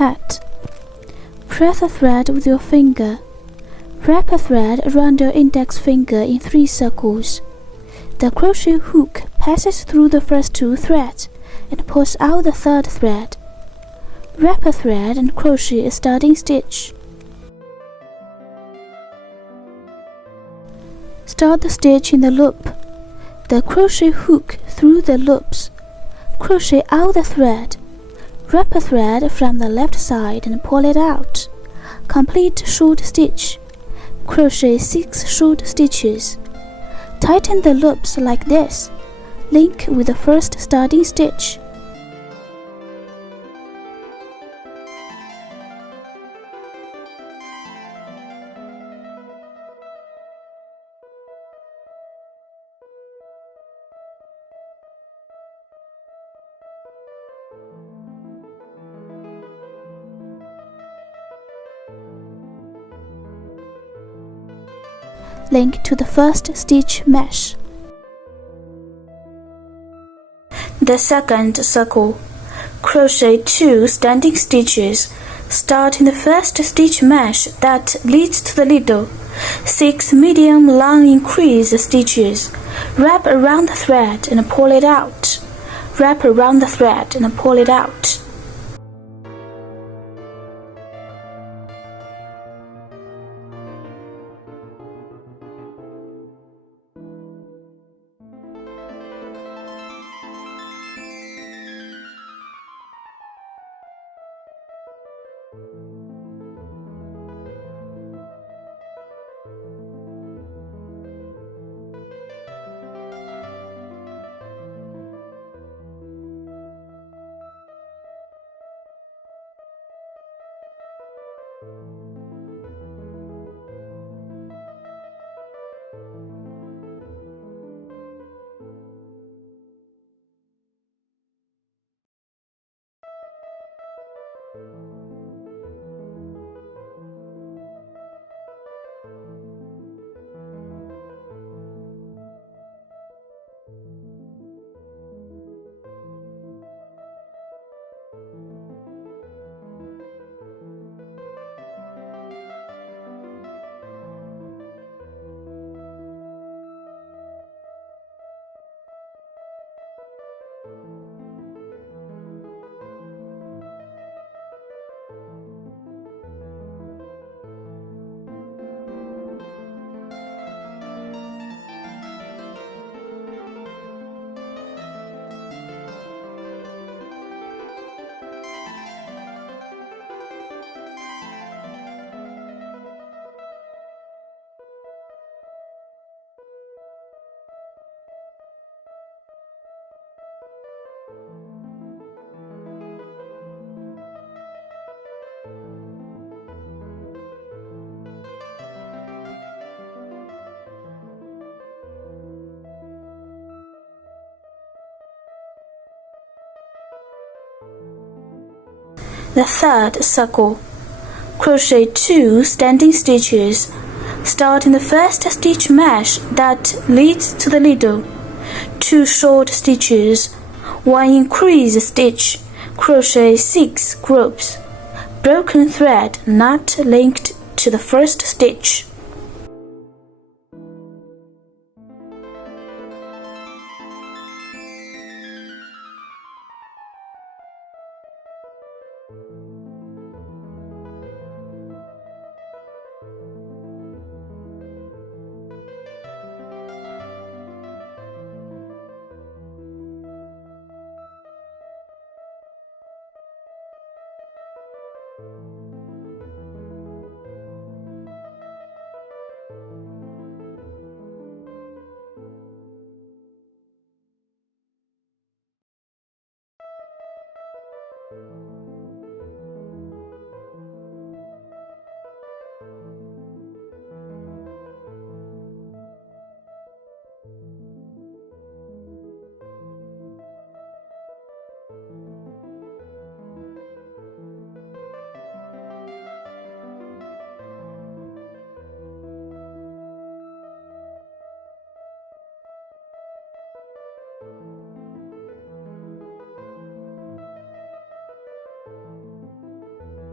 hat. Press a thread with your finger. Wrap a thread around your index finger in 3 circles. The crochet hook passes through the first 2 threads and pulls out the 3rd thread. Wrap a thread and crochet a starting stitch. Start the stitch in the loop. The crochet hook through the loops. Crochet out the thread. Wrap a thread from the left side and pull it out. Complete short stitch. Crochet 6 short stitches. Tighten the loops like this. Link with the first starting stitch. Link to the first stitch mesh. The second circle. Crochet 2 standing stitches. Start in the first stitch mesh that leads to the needle. 6 medium long increase stitches. Wrap around the thread and pull it out. Wrap around the thread and pull it out. The third circle. Crochet 2 standing stitches. Start in the first stitch mesh that leads to the needle. 2 short stitches. 1 increase stitch. Crochet 6 groups. Broken thread not linked to the first stitch.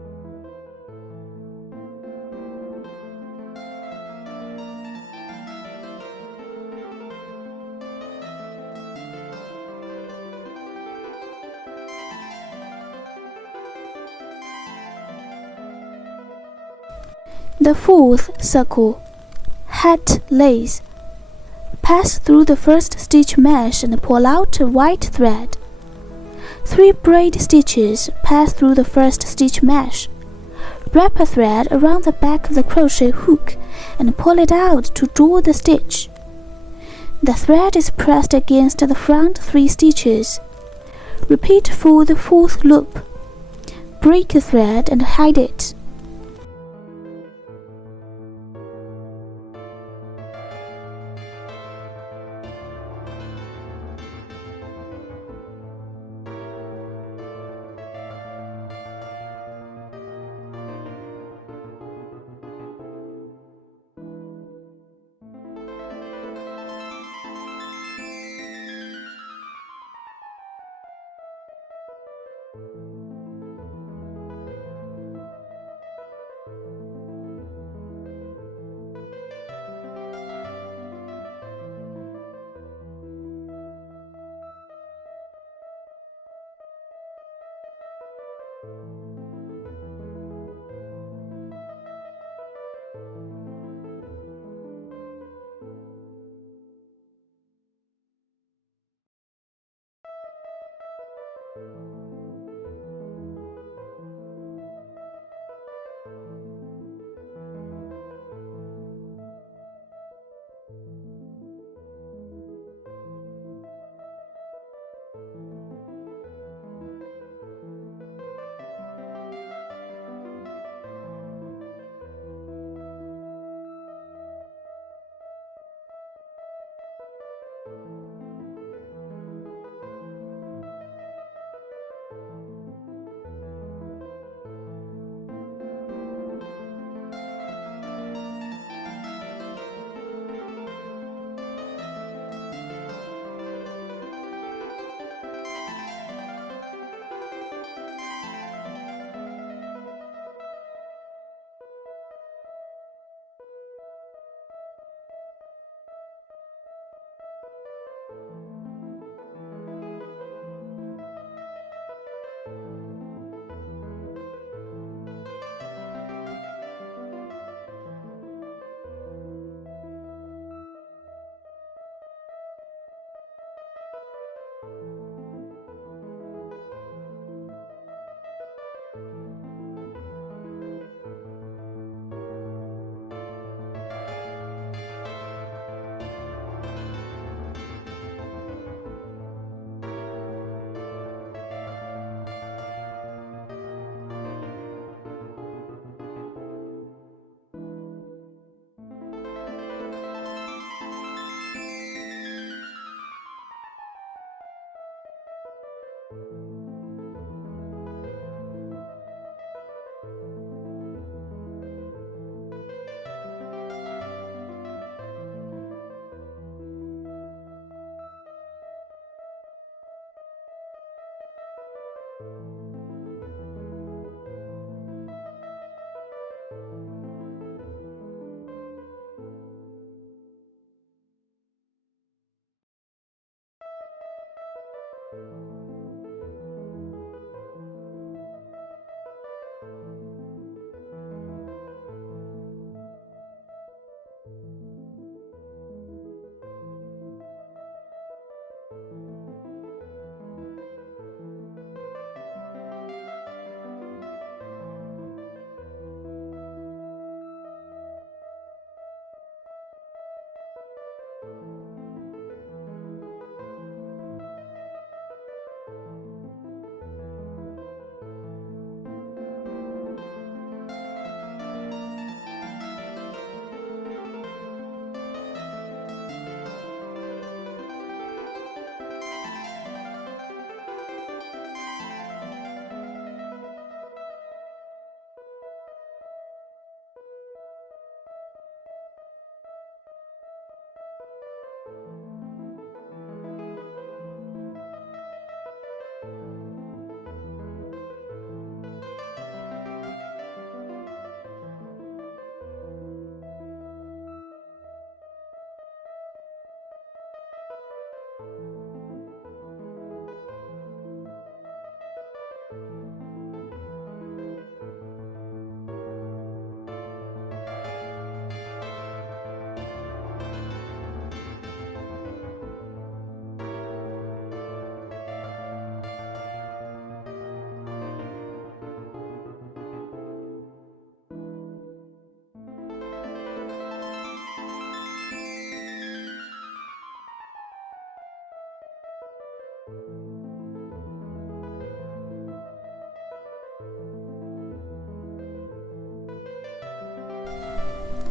The fourth circle, hat lace. Pass through the first stitch mesh and pull out a white thread. 3 braid stitches pass through the first stitch mesh. Wrap a thread around the back of the crochet hook and pull it out to draw the stitch. The thread is pressed against the front 3 stitches. Repeat for the fourth loop. Break the thread and hide it.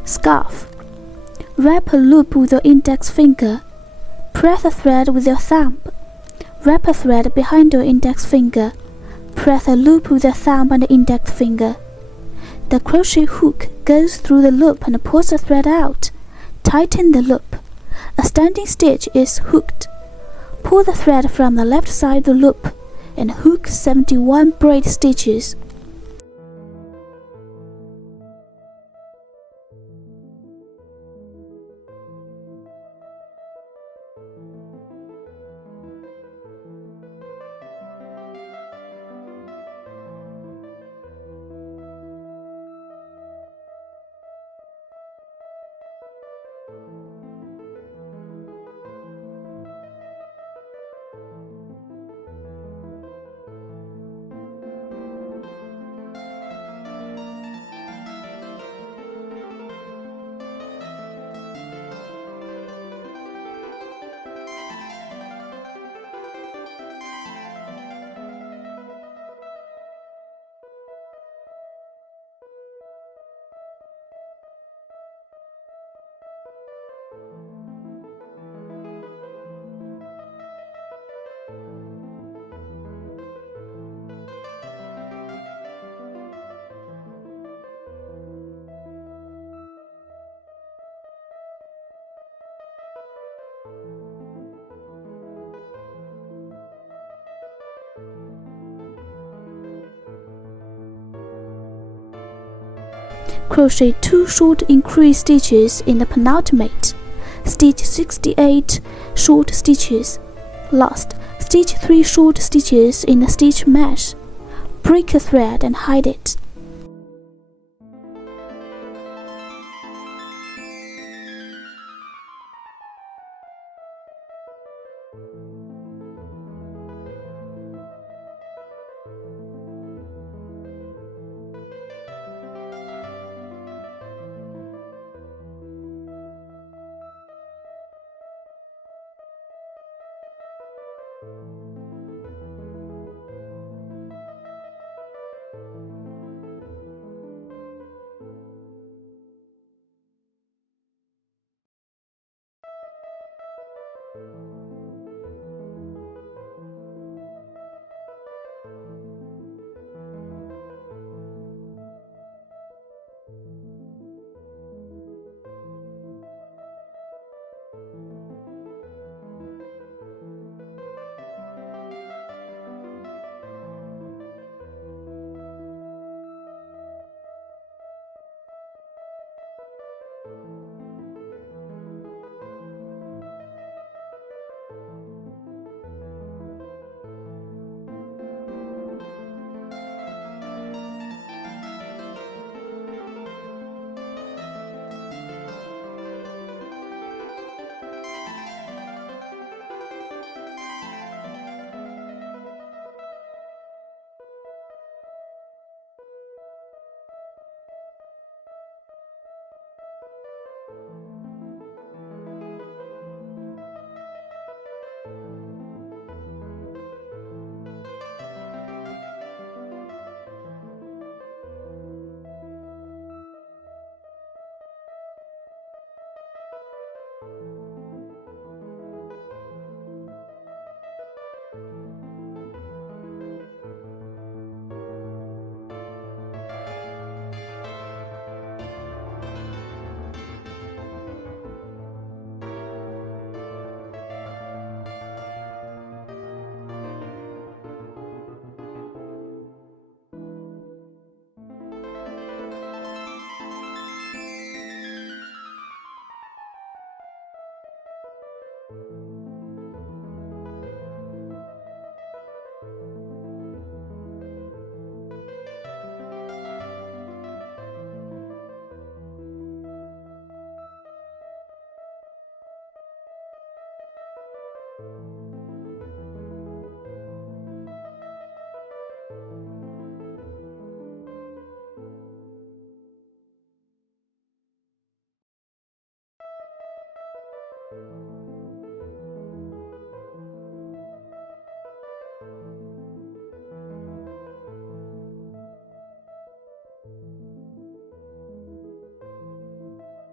Scarf. Wrap a loop with your index finger. Press a thread with your thumb. Wrap a thread behind your index finger. Press a loop with your thumb and index finger. The crochet hook goes through the loop and pulls the thread out. Tighten the loop. A standing stitch is hooked. Pull the thread from the left side of the loop and hook 71 braid stitches. Crochet 2 short increase stitches in the penultimate. Stitch 68 short stitches. Last, stitch 3 short stitches in the stitch mesh. Break a thread and hide it.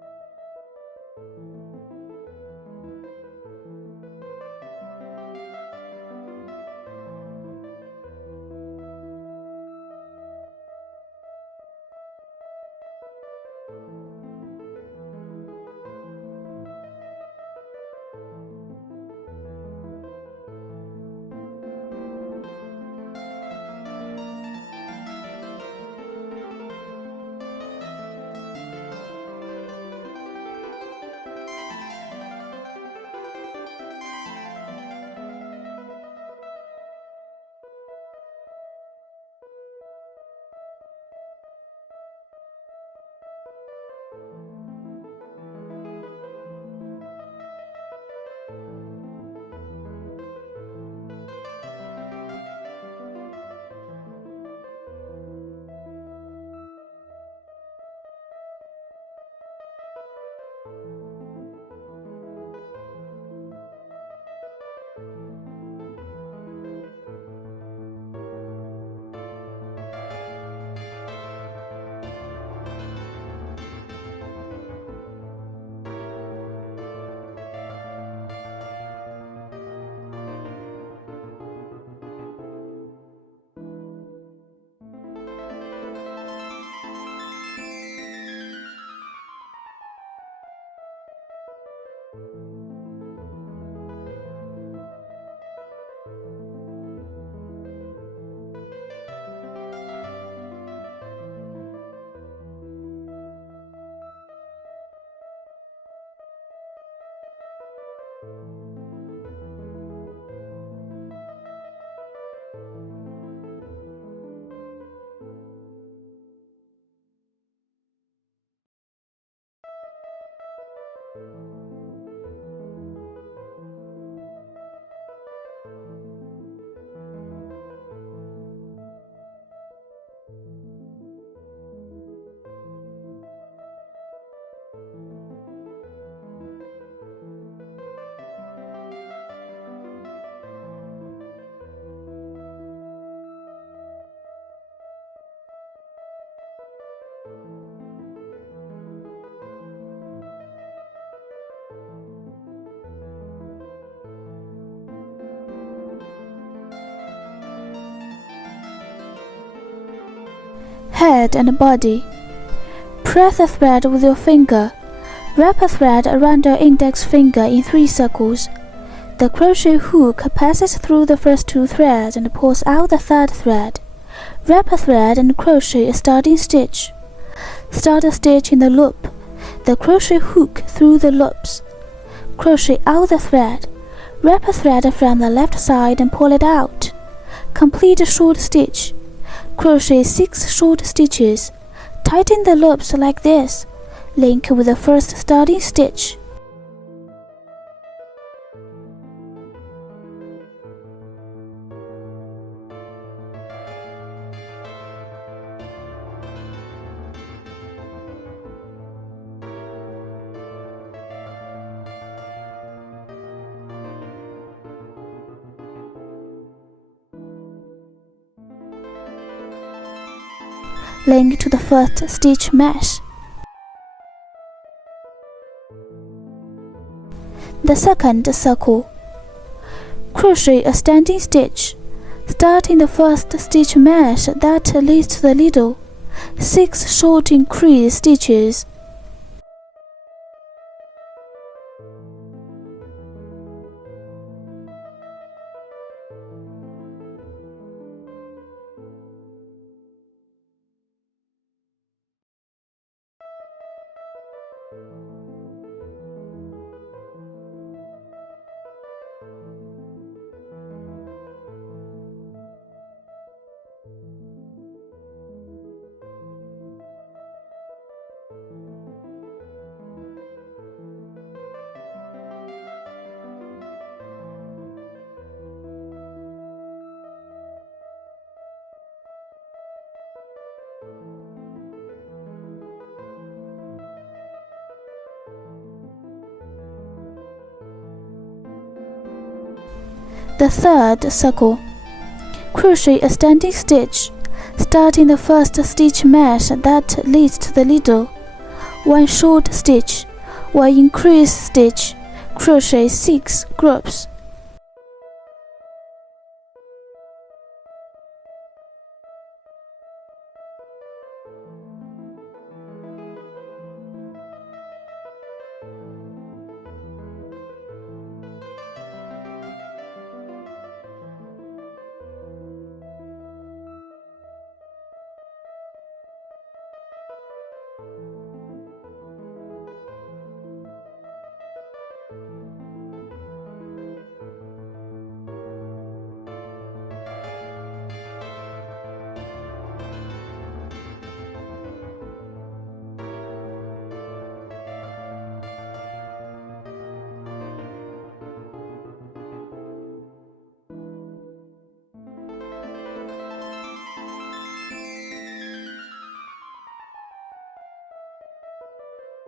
Head and body. Press a thread with your finger. Wrap a thread around your index finger in 3 circles. The crochet hook passes through the first 2 threads and pulls out the 3rd thread. Wrap a thread and crochet a starting stitch. Start a stitch in the loop. The crochet hook through the loops. Crochet out the thread. Wrap a thread from the left side and pull it out. Complete a short stitch. Crochet 6 short stitches. Tighten the loops like this. Link with the first starting stitch. Link to the first stitch mesh. The second circle. Crochet a standing stitch. Start in the first stitch mesh that leads to the needle. 6 short increase stitches. The third circle. Crochet a standing stitch. Start in the first stitch mesh that leads to the needle. 1 short stitch, 1 increase stitch. Crochet 6 groups.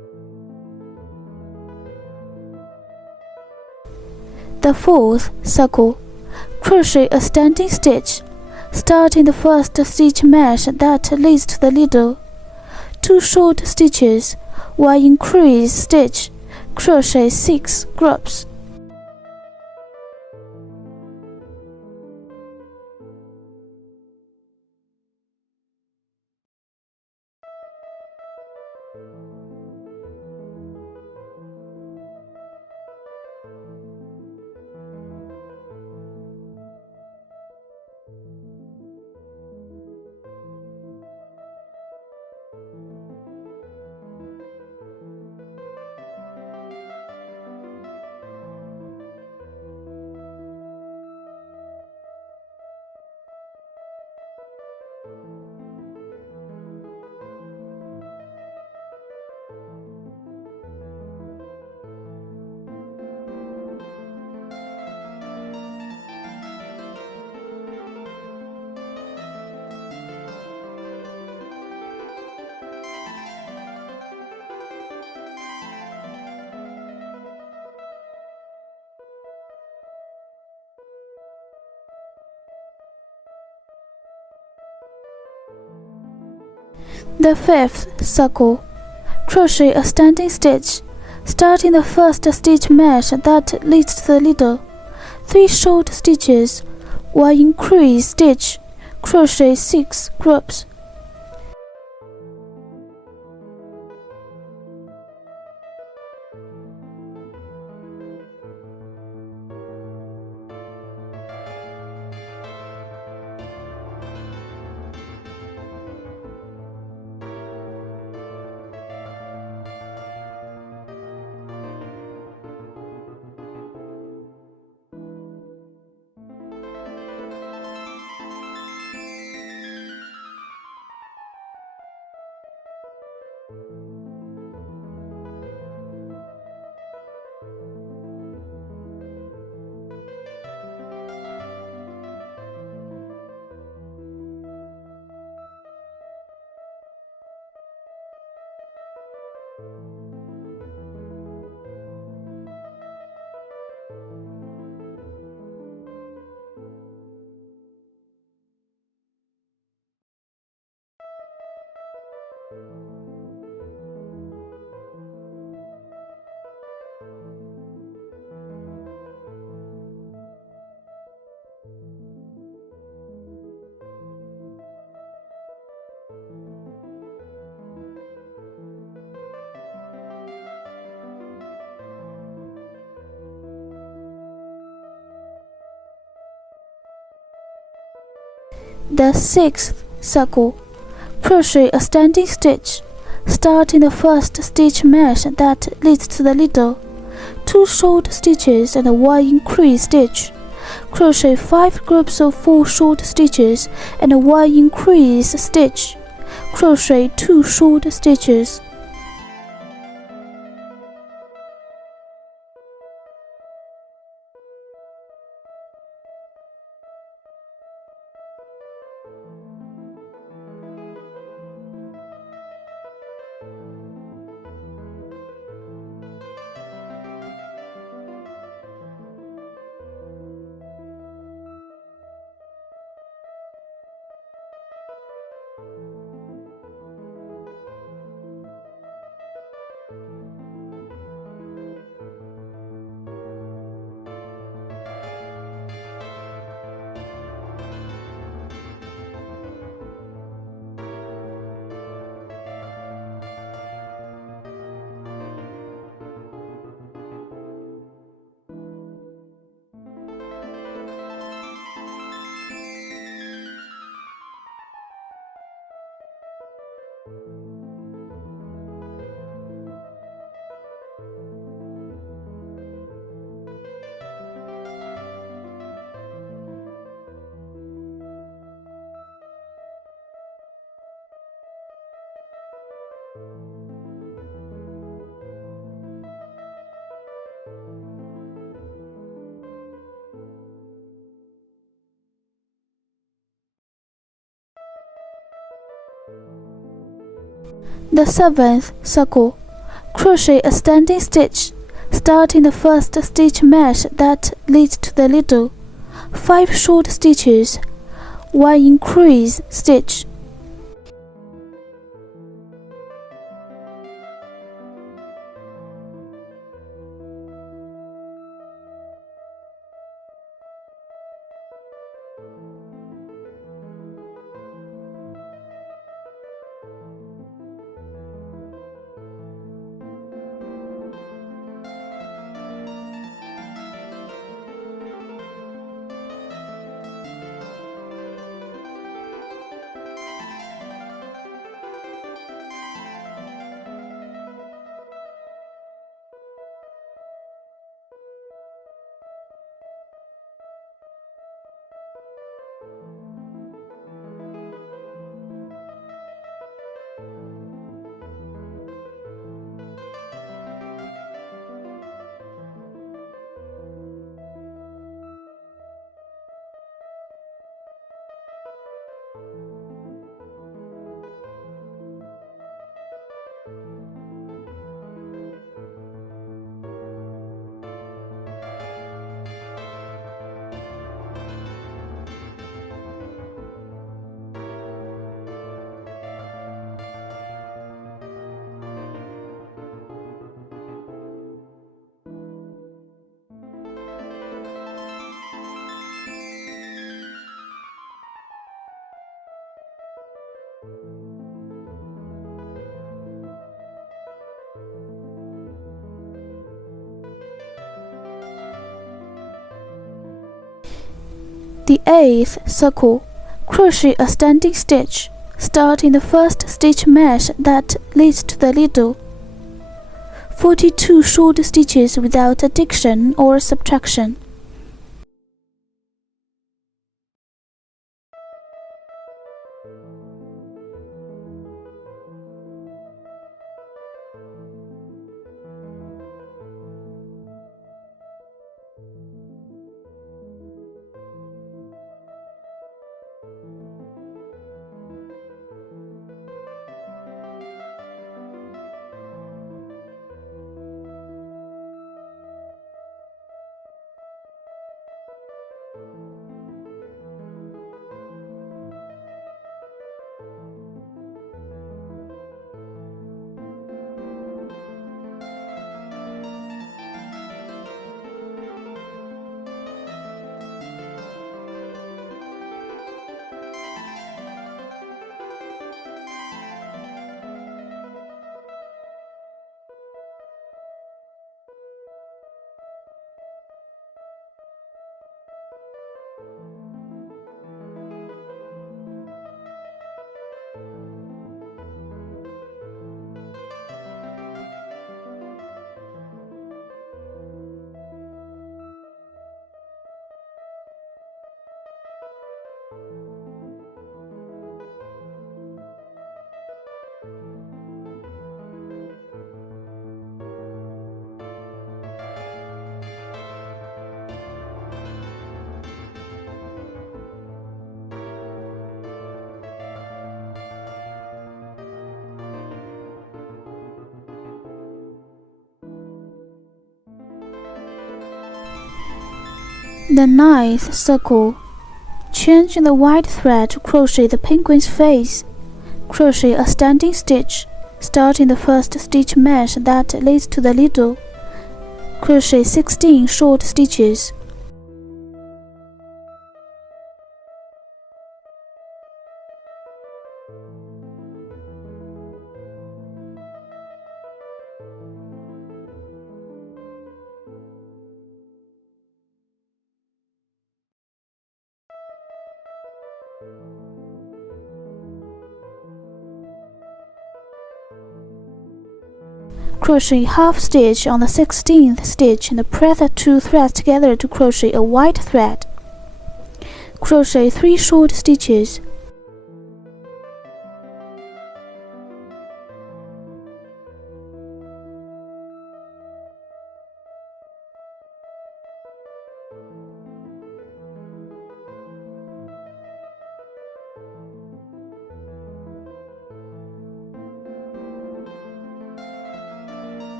The fourth circle, crochet a standing stitch, start in the first stitch mesh that leads to the needle, 2 short stitches, 1 increase stitch, crochet 6 groups. The fifth circle, crochet a standing stitch, start in the first stitch mesh that leads to the needle, 3 short stitches, 1 increase stitch, crochet 6 groups. The sixth circle, crochet a standing stitch, start in the first stitch mesh that leads to the needle, 2 short stitches and 1 increase stitch, crochet 5 groups of 4 short stitches and 1 increase stitch, crochet 2 short stitches. The seventh circle, Crochet a standing stitch, starting the first stitch mesh that leads to the needle, 5 short stitches, 1 increase stitch. The 8th circle, crochet a standing stitch, starting the first stitch mesh that leads to the needle, 42 short stitches without addition or subtraction. The 9th circle, change the white thread to crochet the penguin's face. Crochet a standing stitch, starting the first stitch mesh that leads to the needle. Crochet 16 short stitches. Crochet half stitch on the 16th stitch and press the 2 threads together to crochet a white thread. Crochet 3 short stitches.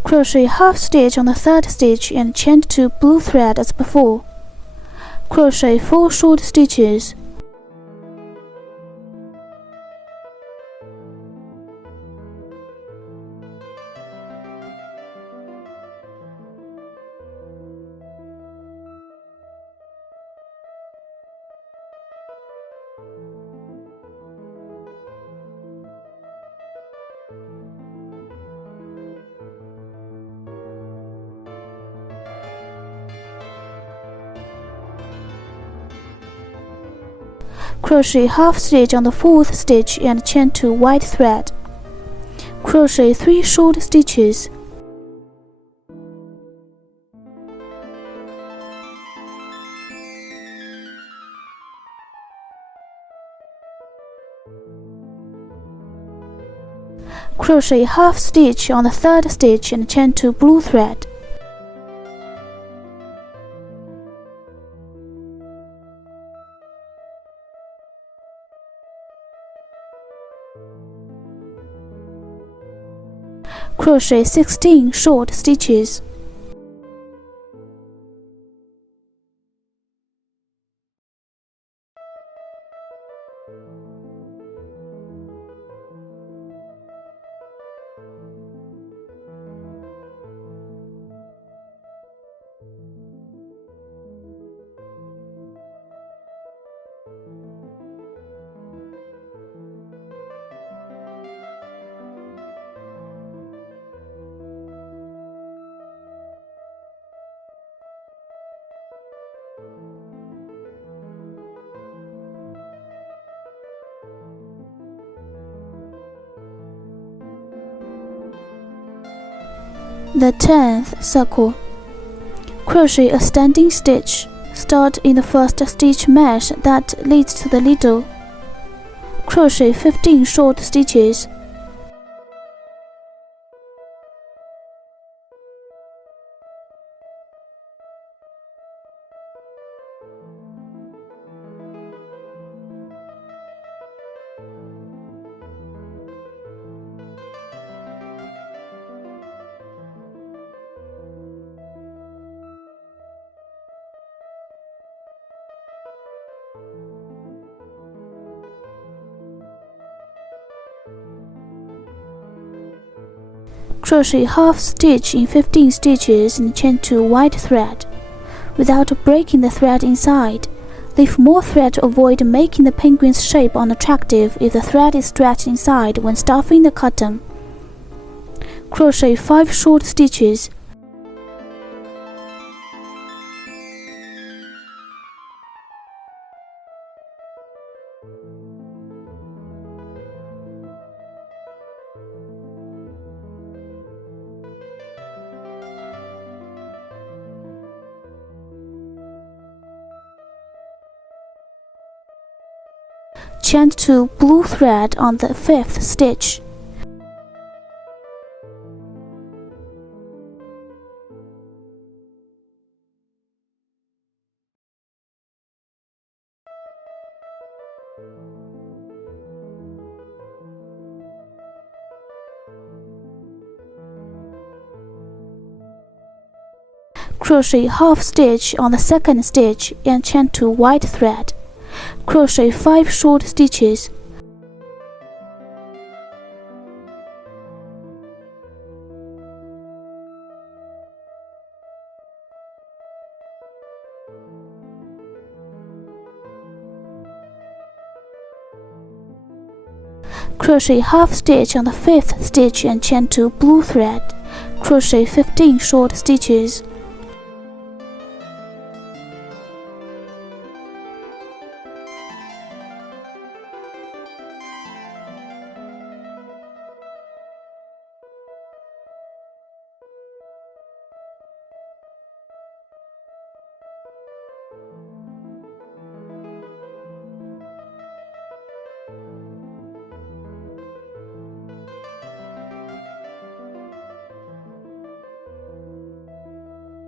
Crochet half stitch on the third stitch and chain 2 blue thread as before. Crochet 4 short stitches. Crochet half stitch on the fourth stitch and chain 2 white thread. Crochet 3 short stitches. Crochet half stitch on the third stitch and chain 2 blue thread. Crochet 16 short stitches. The 10th circle. Crochet a standing stitch. Start in the first stitch mesh that leads to the needle. Crochet 15 short stitches. Crochet half stitch in 15 stitches and chain 2 white thread. Without breaking the thread inside, leave more thread to avoid making the penguin's shape unattractive if the thread is stretched inside when stuffing the cotton. Crochet 5 short stitches. Chain 2 blue thread on the 5th stitch. Crochet half stitch on the 2nd stitch and chain 2 white thread. Crochet 5 short stitches. Crochet half stitch on the 5th stitch and chain 2 blue thread. Crochet 15 short stitches.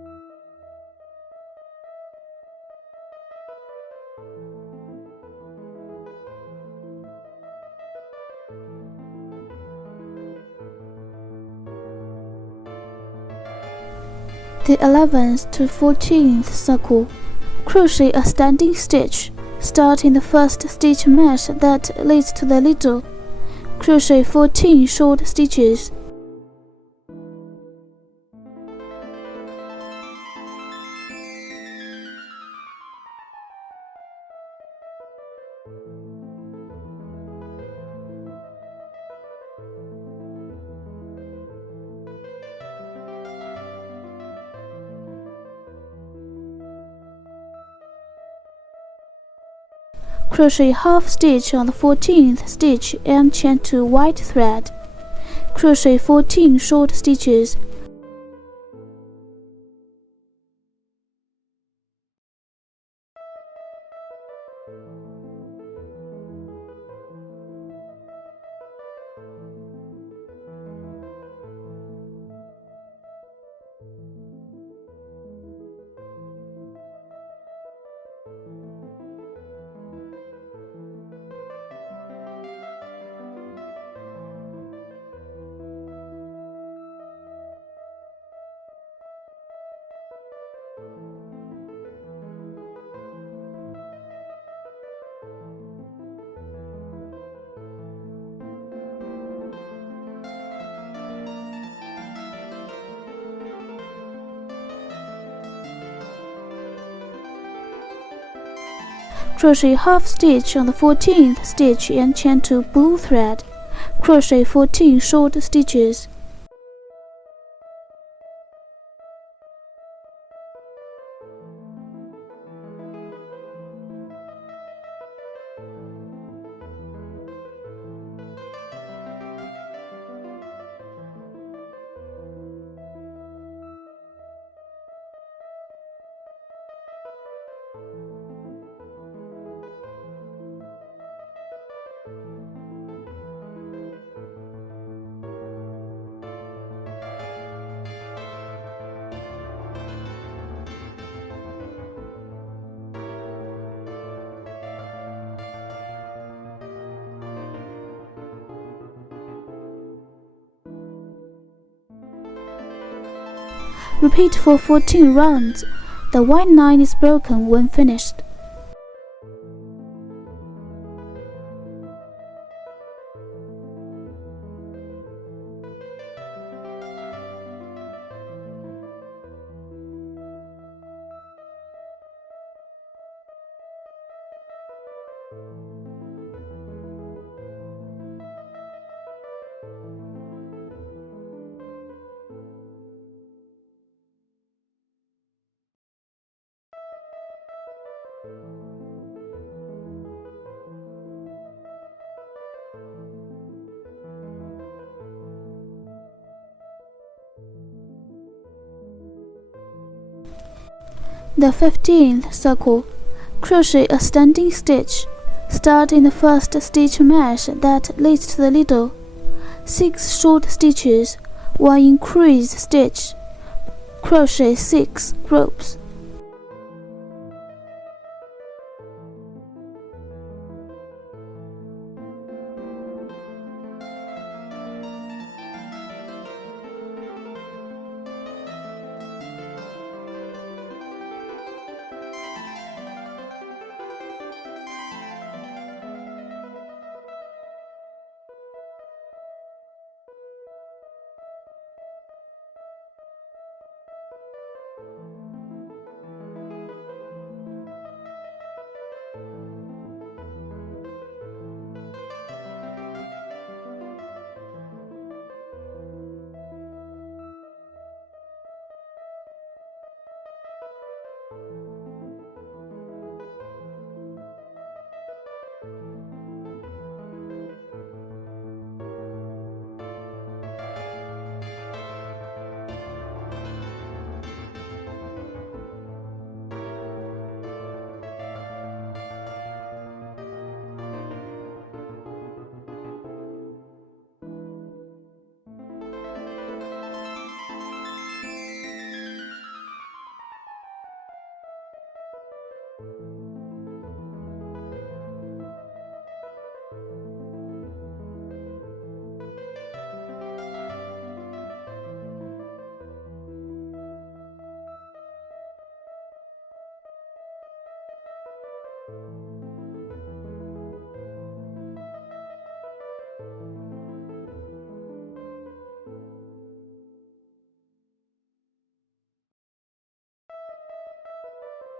The 11th to 14th circle, crochet a standing stitch. Start in the first stitch mesh that leads to the needle. Crochet 14 short stitches. Crochet half stitch on the 14th stitch and chain 2 white thread. Crochet 14 short stitches. Crochet half stitch on the 14th stitch and chain 2 blue thread. Crochet 14 short stitches. Repeat for 14 rounds. The white line is broken when finished. The 15th circle, crochet a standing stitch. Start in the first stitch mesh that leads to the needle. 6 short stitches, 1 increase stitch. Crochet 6 ropes.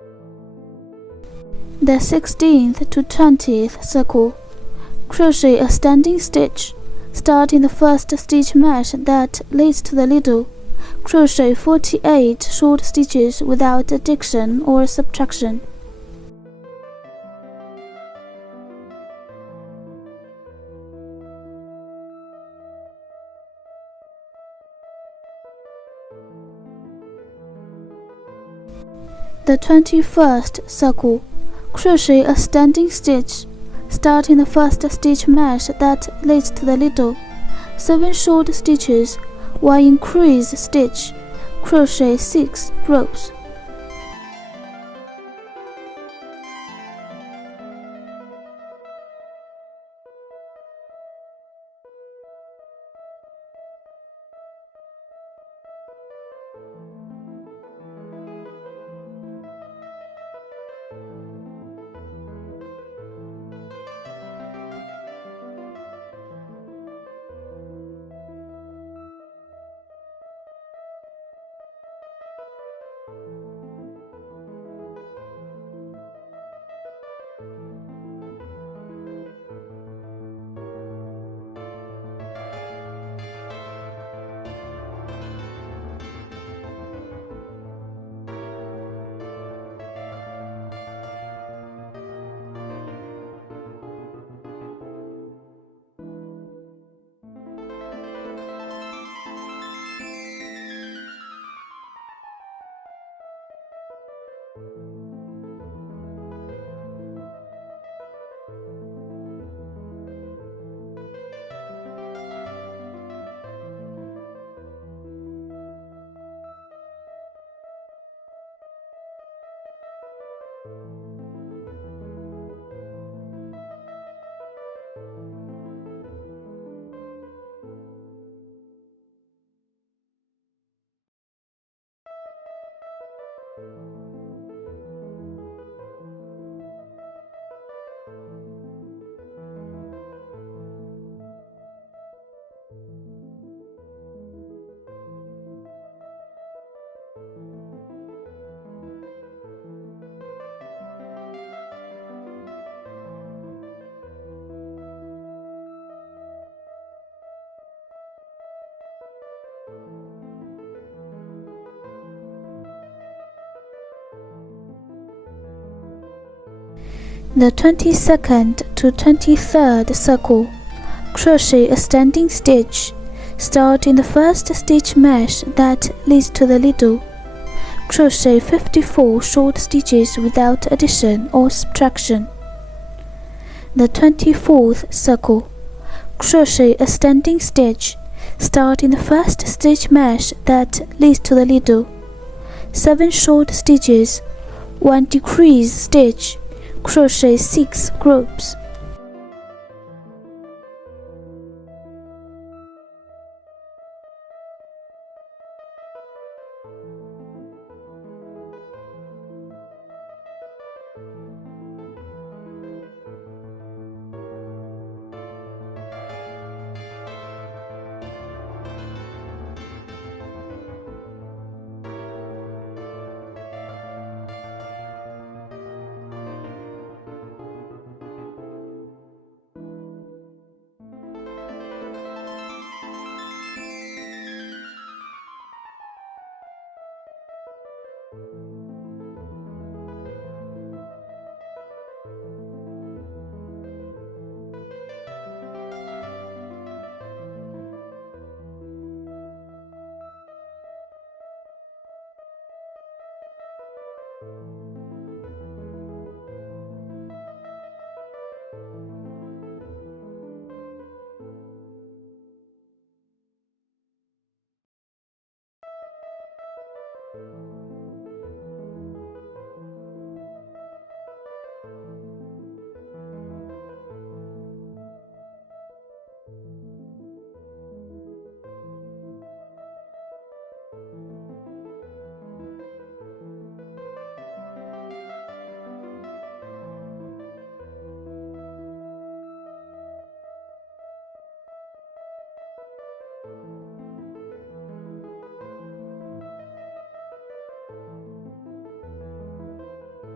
The 16th to 20th circle, crochet a standing stitch. Start in the first stitch mesh that leads to the needle. Crochet 48 short stitches without addition or subtraction. The 21st circle, crochet a standing stitch. Start in the first stitch mesh that leads to the needle. 7 short stitches, 1 increase stitch. Crochet 6 ropes. The 22nd to 23rd circle, crochet a standing stitch. Start in the first stitch mesh that leads to the needle. Crochet 54 short stitches without addition or subtraction. The 24th circle, crochet a standing stitch. Start in the first stitch mesh that leads to the needle. 7 short stitches, 1 decrease stitch. Crochet 6 groups.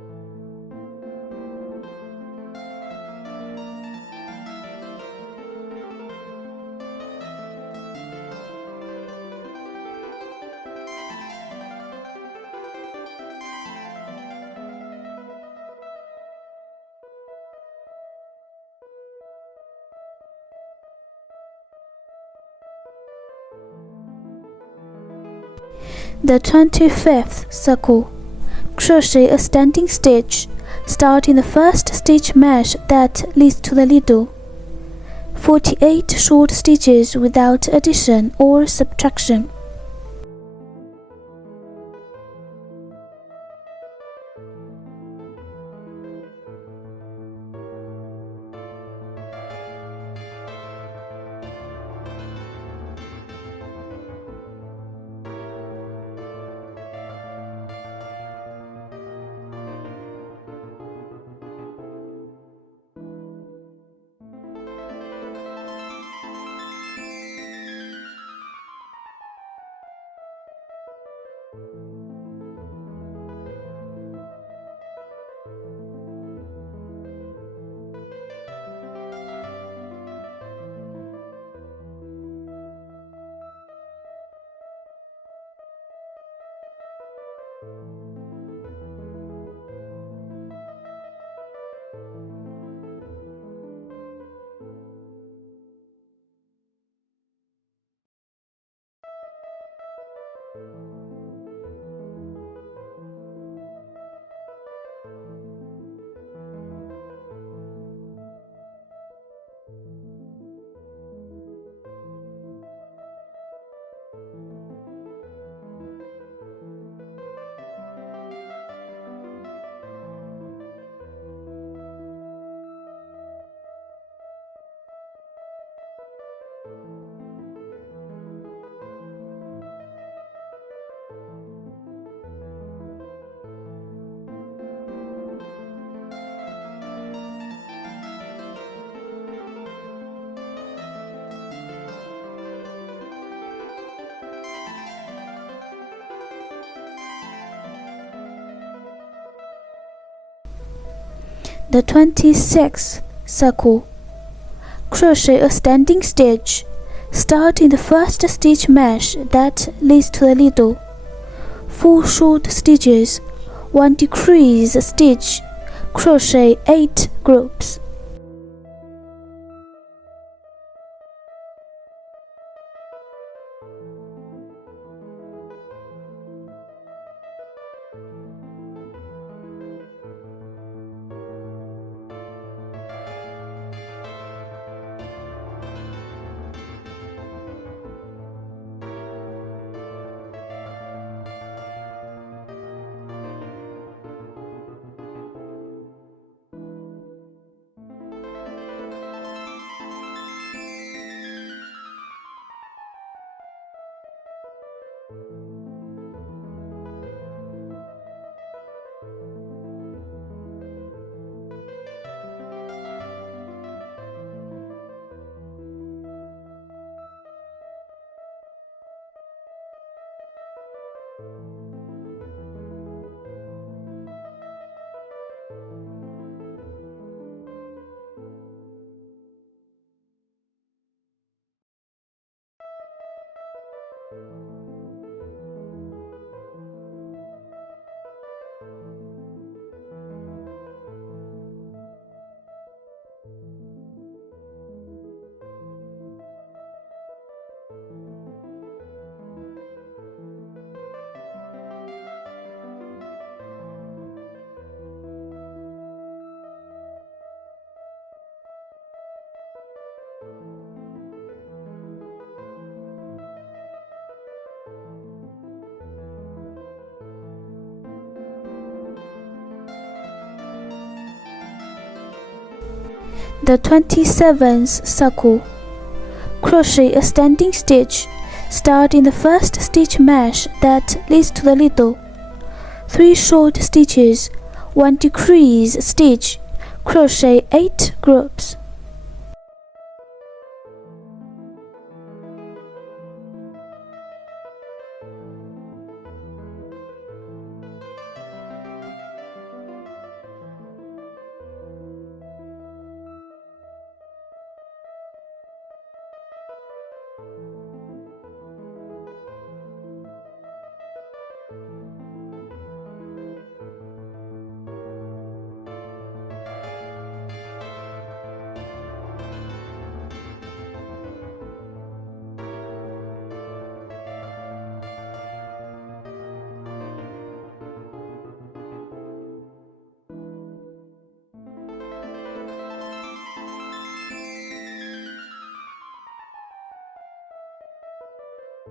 The 25th circle. Crochet a standing stitch. Start in the first stitch mesh that leads to the needle. 48 short stitches without addition or subtraction. The 26th circle. Crochet a standing stitch. Start in the first stitch mesh that leads to the needle. 4 short stitches, 1 decrease stitch. Crochet 8 groups. The 27th circle. Crochet a standing stitch. Start in the first stitch mesh that leads to the needle. 3 short stitches, 1 decrease stitch. Crochet 8 groups.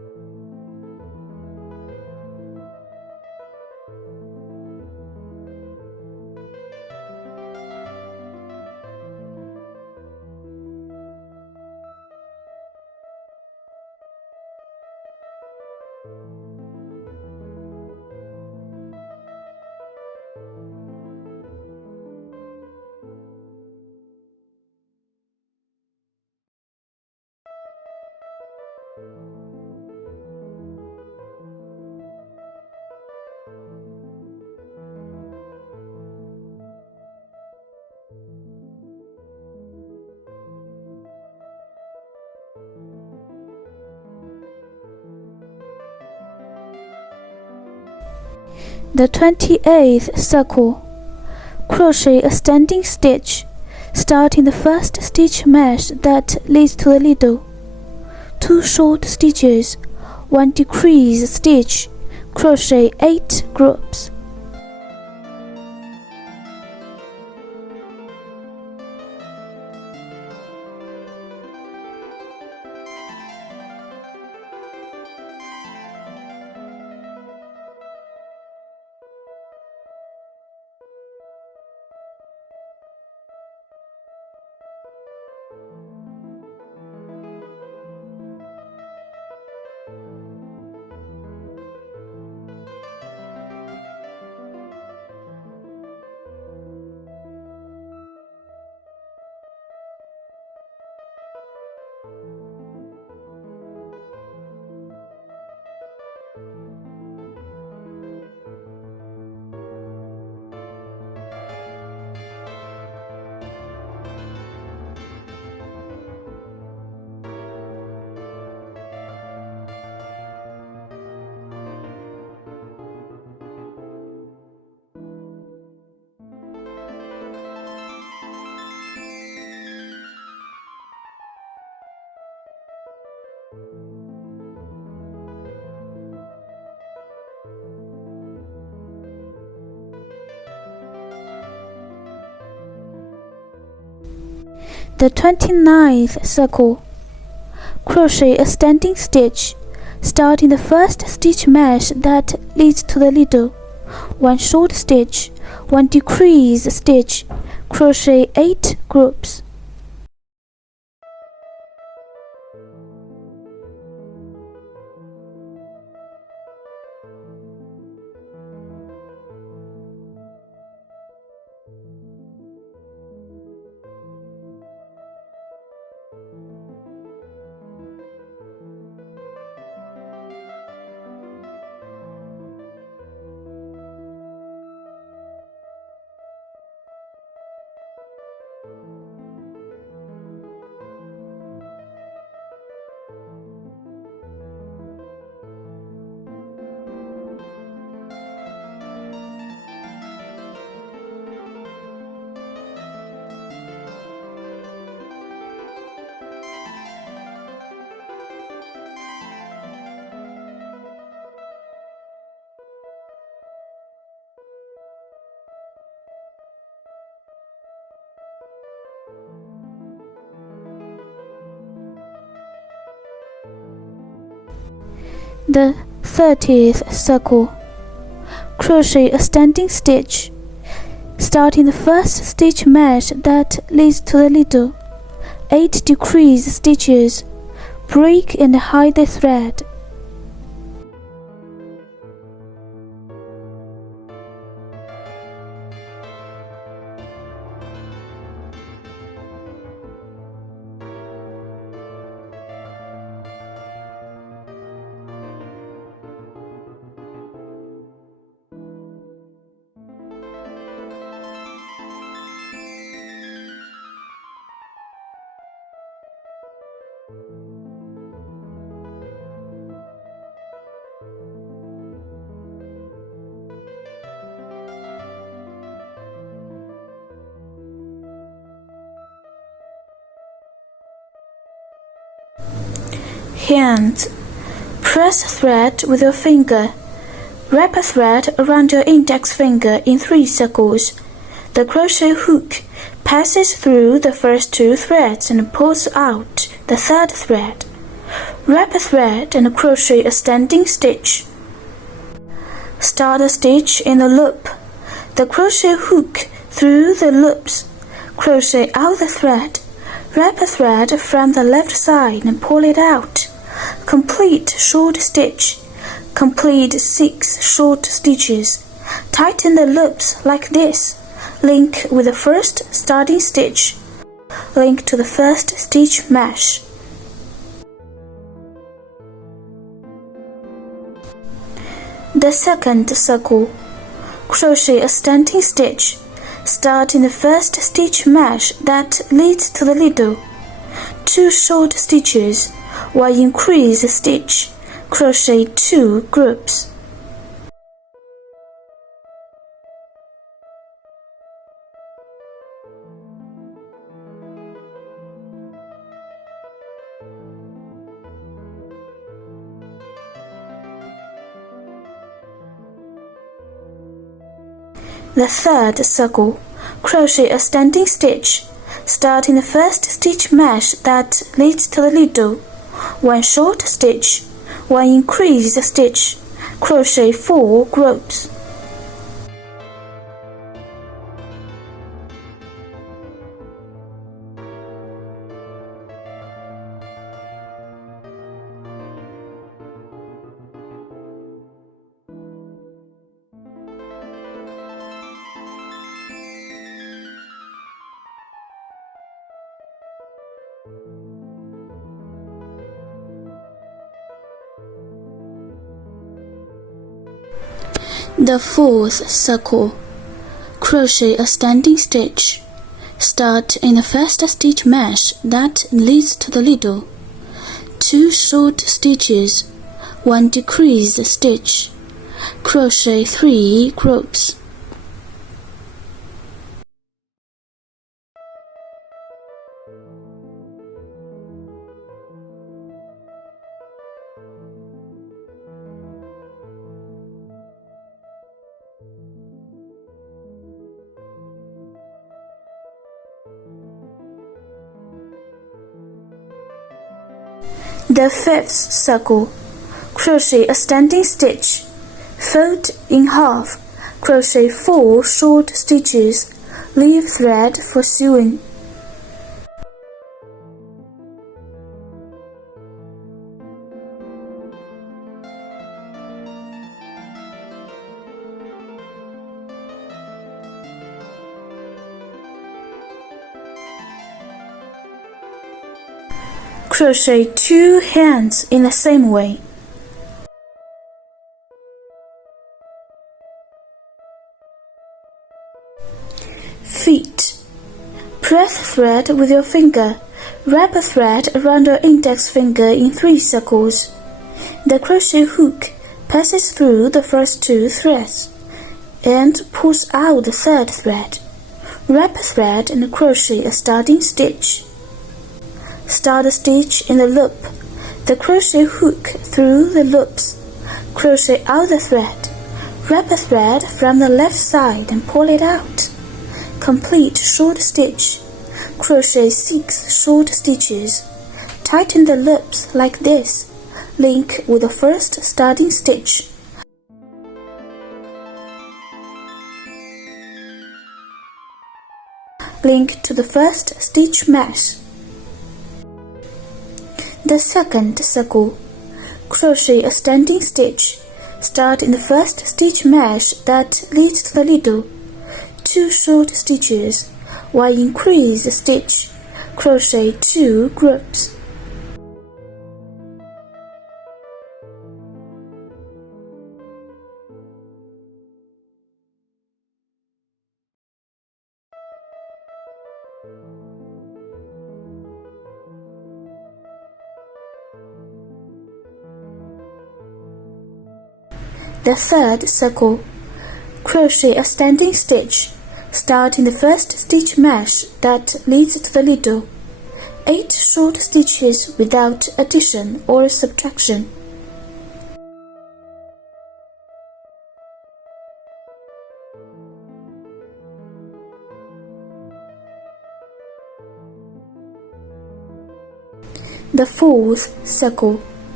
The 28th circle. Crochet a standing stitch, start in the first stitch mesh that leads to the needle. 2 short stitches, 1 decrease stitch, crochet 8 groups. The 29th circle. Crochet a standing stitch, start in the first stitch mesh that leads to the needle. 1 short stitch, 1 decrease stitch, crochet 8 groups. The 30th circle. Crochet a standing stitch, start in the first stitch mesh that leads to the needle. 8 decrease stitches, break and hide the thread. Hand. Press thread with your finger. Wrap a thread around your index finger in 3 circles. The crochet hook passes through the first 2 threads and pulls out the 3rd thread. Wrap a thread and crochet a standing stitch. Start a stitch in the loop. The crochet hook through the loops. Crochet out the thread. Wrap a thread from the left side and pull it out. Complete short stitch. Complete 6 short stitches. Tighten the loops like this. Link with the first starting stitch. Link to the first stitch mesh. The second circle. Crochet a standing stitch. Start in the first stitch mesh that leads to the needle. 2 short stitches. 1 increase stitch. Crochet 2 groups. The third circle. Crochet a standing stitch. Start in the first stitch mesh that leads to the needle. 1 short stitch. 1 increase stitch. Crochet 4 groups. The fourth circle. Crochet a standing stitch. Start in the first stitch mesh that leads to the needle. 2 short stitches. 1 decrease stitch. Crochet 3 groups. The fifth circle. Crochet a standing stitch. Fold in half. Crochet 4 short stitches. Leave thread for sewing. Crochet 2 hands in the same way. Feet. Press thread with your finger. Wrap a thread around your index finger in 3 circles. The crochet hook passes through the first 2 threads and pulls out the third thread. Wrap a thread and crochet a starting stitch. Start a stitch in the loop. The crochet hook through the loops. Crochet out the thread. Wrap a thread from the left side and pull it out. Complete short stitch. Crochet 6 short stitches. Tighten the loops like this. Link with the first starting stitch. Link to the first stitch mesh. The second circle. Crochet a standing stitch. Start in the first stitch mesh that leads to the needle. 2 short stitches. 1 increase stitch. Crochet 2 groups. The third circle. Crochet a standing stitch. Start in the first stitch mesh that leads to the needle. 8 short stitches without addition or subtraction. The fourth circle.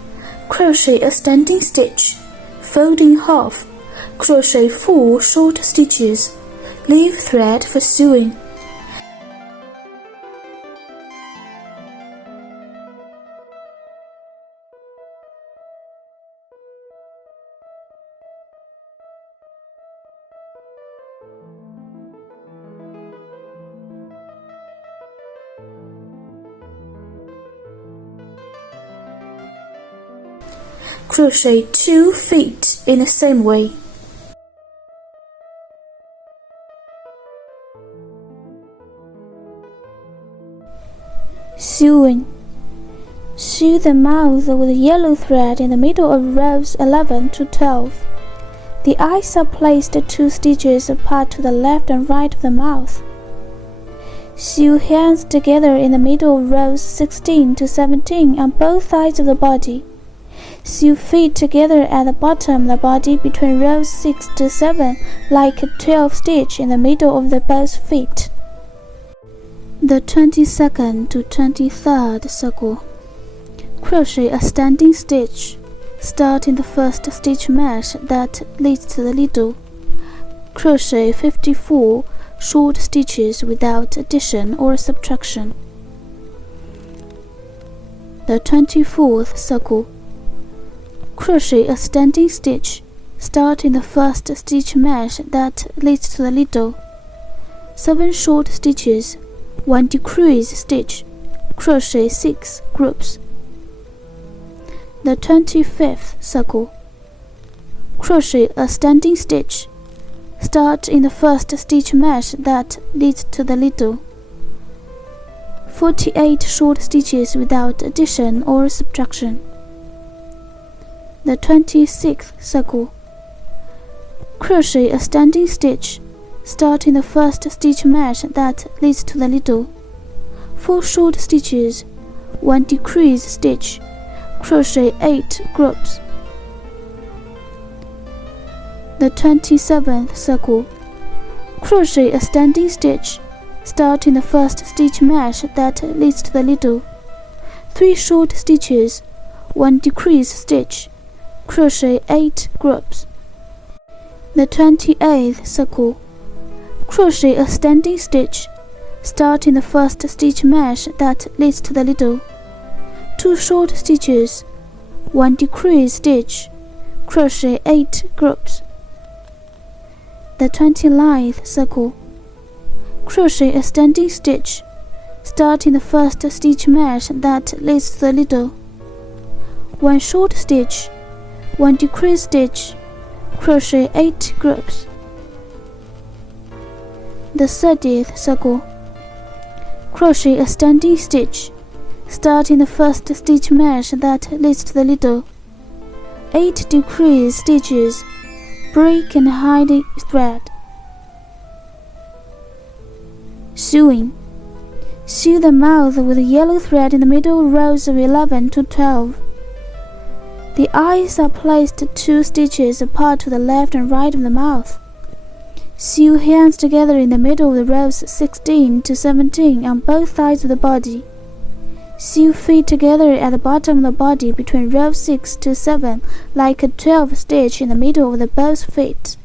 Crochet a standing stitch, fold in half, crochet 4 short stitches, leave thread for sewing. Crochet 2 feet in the same way. Sewing. Sew the mouth with yellow thread in the middle of rows 11 to 12. The eyes are placed 2 stitches apart to the left and right of the mouth. Sew hands together in the middle of rows 16 to 17 on both sides of the body. Sew feet together at the bottom of the body between rows 6 to 7 like a 12 stitch in the middle of the both feet. The 22nd to 23rd circle. Crochet a standing stitch. Start in the first stitch mesh that leads to the needle. Crochet 54 short stitches without addition or subtraction. The 24th circle. Crochet a standing stitch. Start in the first stitch mesh that leads to the needle. 7 short stitches, 1 decrease stitch. Crochet 6 groups. The 25th circle. Crochet a standing stitch. Start in the first stitch mesh that leads to the needle. 48 short stitches without addition or subtraction. The 26th circle. Crochet a standing stitch. Start in the first stitch mesh that leads to the needle. 4 short stitches, 1 decrease stitch. Crochet 8 groups. The 27th circle. Crochet a standing stitch. Start in the first stitch mesh that leads to the needle. 3 short stitches, 1 decrease stitch. Crochet 8 groups. The 28th circle. Crochet a standing stitch. Start in the first stitch mesh that leads to the needle. 2 short stitches, 1 decrease stitch. Crochet 8 groups. The 29th circle. Crochet a standing stitch. Start in the first stitch mesh that leads to the needle. 1 short stitch, 1 decrease stitch. Crochet 8 groups. The 30th circle. Crochet a standing stitch. Start in the first stitch mesh that leads to the needle. 8 decrease stitches. Break and hide thread. Sewing. Sew the mouth with yellow thread in the middle rows of 11 to 12. The eyes are placed 2 stitches apart to the left and right of the mouth. Sew hands together in the middle of the rows 16 to 17 on both sides of the body. Sew feet together at the bottom of the body between rows 6 to 7 like a 12 stitch in the middle of the both feet.